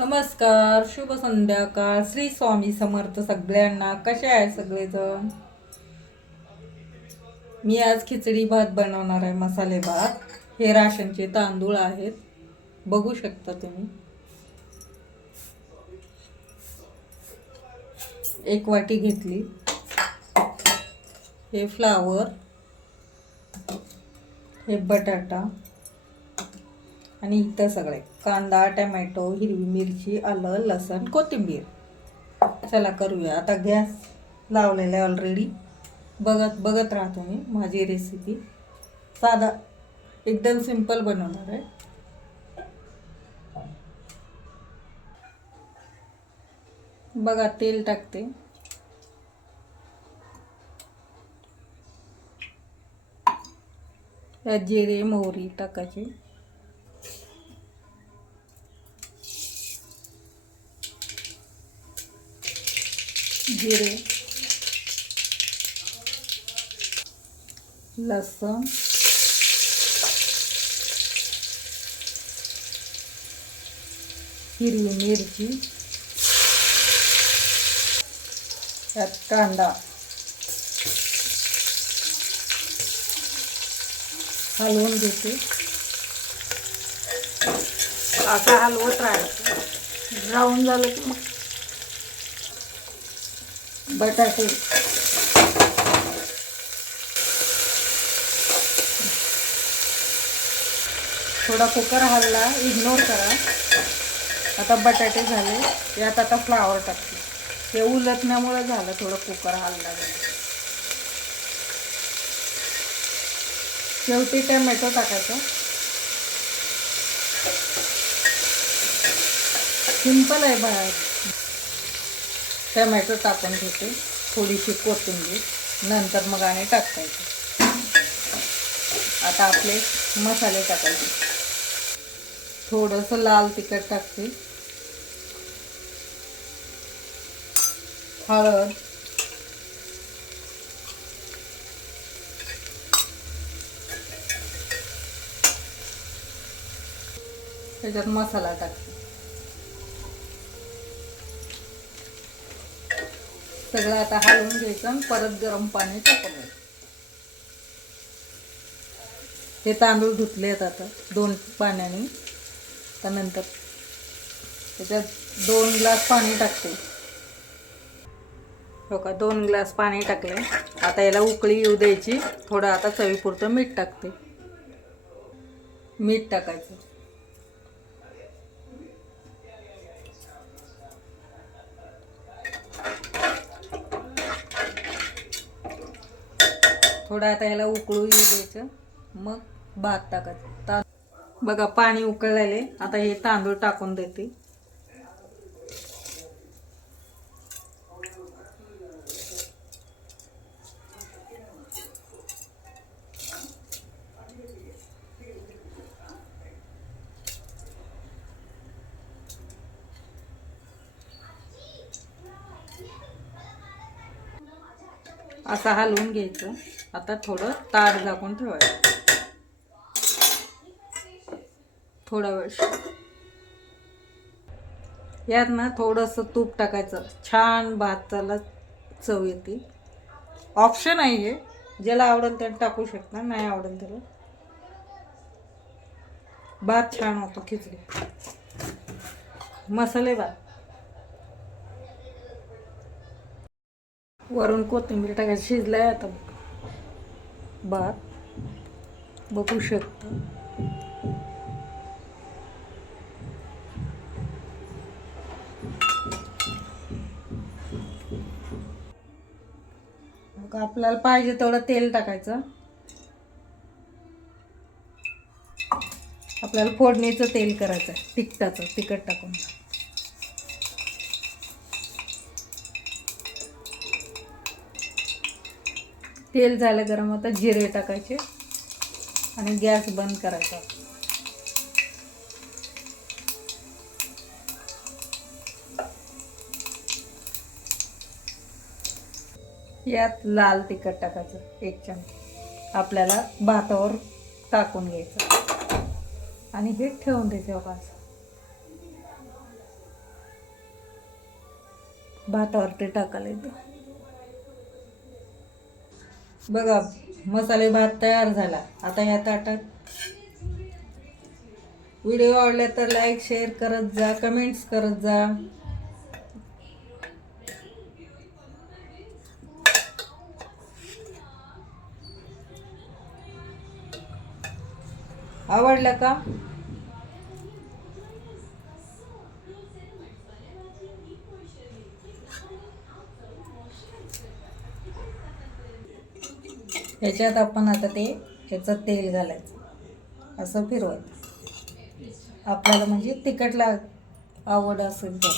नमस्कार शुभ संध्याकाळ. श्री स्वामी समर्थ सगळ्यांना. कसे आहे सगळेजण? मी आज खिचडी भात बनवणार आहे मसाले भात. हे राशनचे तांदूळ आहेत. बघू शकता तुम्ही. एक वाटी घेतली. हे फ्लावर हे बटाटा. आणि इथं सगळे. कांदा टमॅटो हिरवी मिरची आलं लसण कोथिंबीर. चला करूया. आता गॅस लावलेला आहे ऑलरेडी बघत बघत राहा तुम्ही माझी रेसिपी साधा एकदम सिंपल बनवणार आहे. बघा तेल टाकते. जिरे मोहरी टाकायची. जिरे लसूण हिरवी मिरची त्यात कांदा हलवून घेते. आता हलवत राहायचं. ब्राऊन झालं की मग बटाटे. थोडा कुकर हल्ला इग्नोर करा. आता बटाटे झाले यात आता फ्लावर टाकते. हे उलटण्यामुळे झालं थोडं कुकर हल्ला. शेवटी टमॅटो टाकायचं. सिंपल आहे बाहेर. टमॅटो टाकून घेते थोडीशी कोथिंबीर नंतर मग आणि टाकायचे आता आपले मसाले टाकायचे. थोडंसं लाल तिखट टाकते. हळद. त्याच्यात मसाला टाकते. सगळं आता हलवून घ्यायचं परत गरम पाणी टाकायचं. हे तांदूळ धुतले आहेत आता दोन पाण्याने. त्यानंतर त्याच्यात दोन ग्लास पाणी टाकते. हो का दोन ग्लास पाणी टाकले. आता याला उकळी येऊ द्यायची. थोडं आता चवीपुरतं मीठ टाकते. मीठ टाकायचं. थोडं आता ह्याला उकळू द्यायचं. मग भात टाकायचं. ता बघा पाणी उकळलेले. आता हे तांदूळ टाकून देते. असा हलवून घ्यायचं. आता थोडं ताट झाकून ठेवायचं. थोडा वेळ. यात ना थोडंसं तूप टाकायचं. छान भाताला चव येते. ऑप्शन आहे हे ज्याला आवडेल त्याला टाकू शकता नाही आवडेल त्याला. भात छान होतो खिचडी. मसाले भात. वरून कोथिंबीर टाकायची शिजलाय आता. भात बघू शकतो. मग आपल्याला पाहिजे तेवढं तेल टाकायचं. आपल्याला फोडणीचं तेल करायचं आहे तिखटाचं तिखट टाकून. तेल झालं गरम आता जिरे टाकायचे आणि गॅस बंद करायचा. यात लाल तिखट टाकायचं एक चमचा. आपल्याला भातावर टाकून घ्यायचं. आणि हे ठेवून द्यायचं बघा भातावर ते टाकायला येतं. बघा मसाले भात तयार झाला. आता या ताटात व्हिडिओ आवडला तर लाईक शेअर करत जा कमेंट्स करत जा. आवडलं का? ह्याच्यात आपण आता ते ह्याचं तेल घालायचं. असं फिरवायचं. आपल्याला म्हणजे तिखट लाग आवड असेल तर.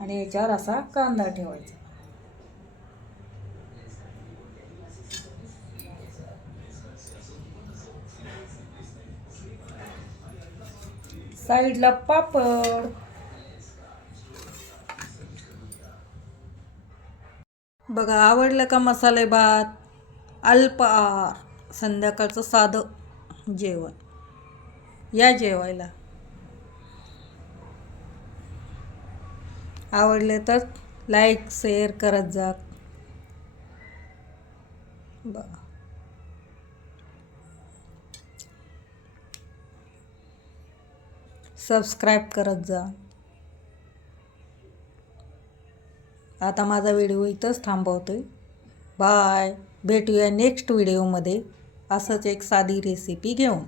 आणि याच्यावर असा कांदा ठेवायचा. साईडला पापड. बघा आवडलं का मसाले भात? अल्प आहार संध्याकाळचं साधं जेवण. या जेवायला. आवडले तर लाईक शेअर करत जा. बघा. सबस्क्राईब करत जा. आता माझा व्हिडिओ इथंच थांबवतोय. बाय भेटूया नेक्स्ट व्हिडिओमध्ये. असंच एक साधी रेसिपी घेऊन.